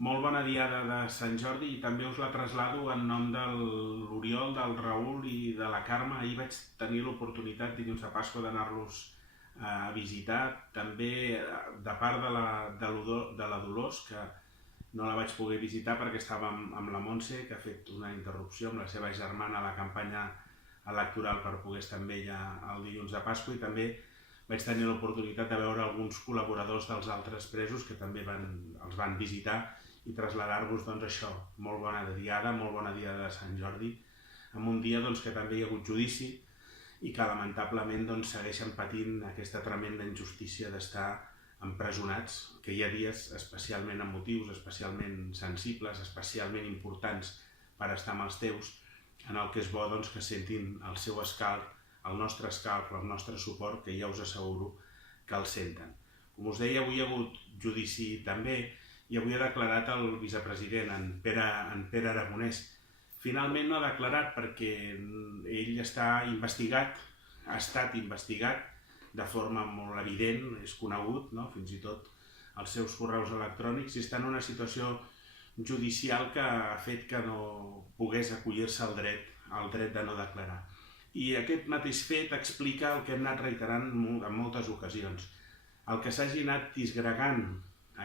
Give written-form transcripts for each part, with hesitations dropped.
Molt bona diada de Sant Jordi i també us la traslado en nom de l'Oriol, del Raül i de la Carme. Ahir vaig tenir l'oportunitat dilluns de Pasqua d'anar-los a visitar, també de part de la Dolors, que no la vaig poder visitar perquè estava amb la Montse, que ha fet una interrupció amb la seva germana a la campanya electoral per poder estar amb ella el dilluns de Pasqua, i també vaig tenir l'oportunitat de veure alguns col·laboradors dels altres presos que també els van visitar i traslladar-vos això, molt bona diada de Sant Jordi, en un dia que també hi ha hagut judici i que lamentablement segueixen patint aquesta tremenda injustícia d'estar empresonats, que hi ha dies especialment emotius, especialment sensibles, especialment importants per estar amb els teus, en el que és bo que sentin el seu escalf, el nostre escalf, el nostre suport, que ja us asseguro que el senten. Com us deia, avui hi ha hagut judici també, i avui ha declarat el vicepresident, en Pere Aragonès. Finalment no ha declarat perquè ell està investigat, ha estat investigat de forma molt evident, és conegut, fins i tot els seus correus electrònics, i està en una situació judicial que ha fet que no pogués acollir-se al dret de no declarar. I aquest mateix fet explica el que hem anat reiterant en moltes ocasions. El que s'hagi anat disgregant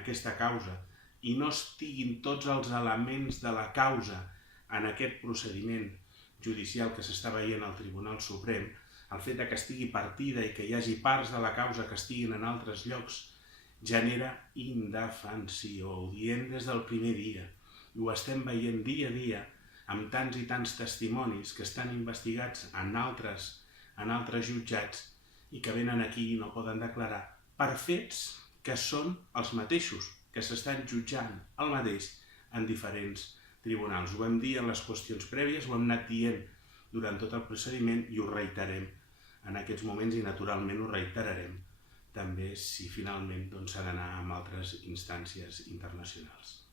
aquesta causa i no estiguin tots els elements de la causa en aquest procediment judicial que s'està veient al Tribunal Suprem, el fet que estigui partida i que hi hagi parts de la causa que estiguin en altres llocs, genera indefensió. Ho diem des del primer dia i ho estem veient dia a dia amb tants i tants testimonis que estan investigats en altres jutjats i que venen aquí i no poden declarar per fets que són els mateixos, que s'estan jutjant el mateix en diferents tribunals. Ho vam dir en les qüestions prèvies, ho hem anat dient durant tot el procediment i ho reiterem en aquests moments, i naturalment ho reiterarem també si finalment s'ha d'anar amb altres instàncies internacionals.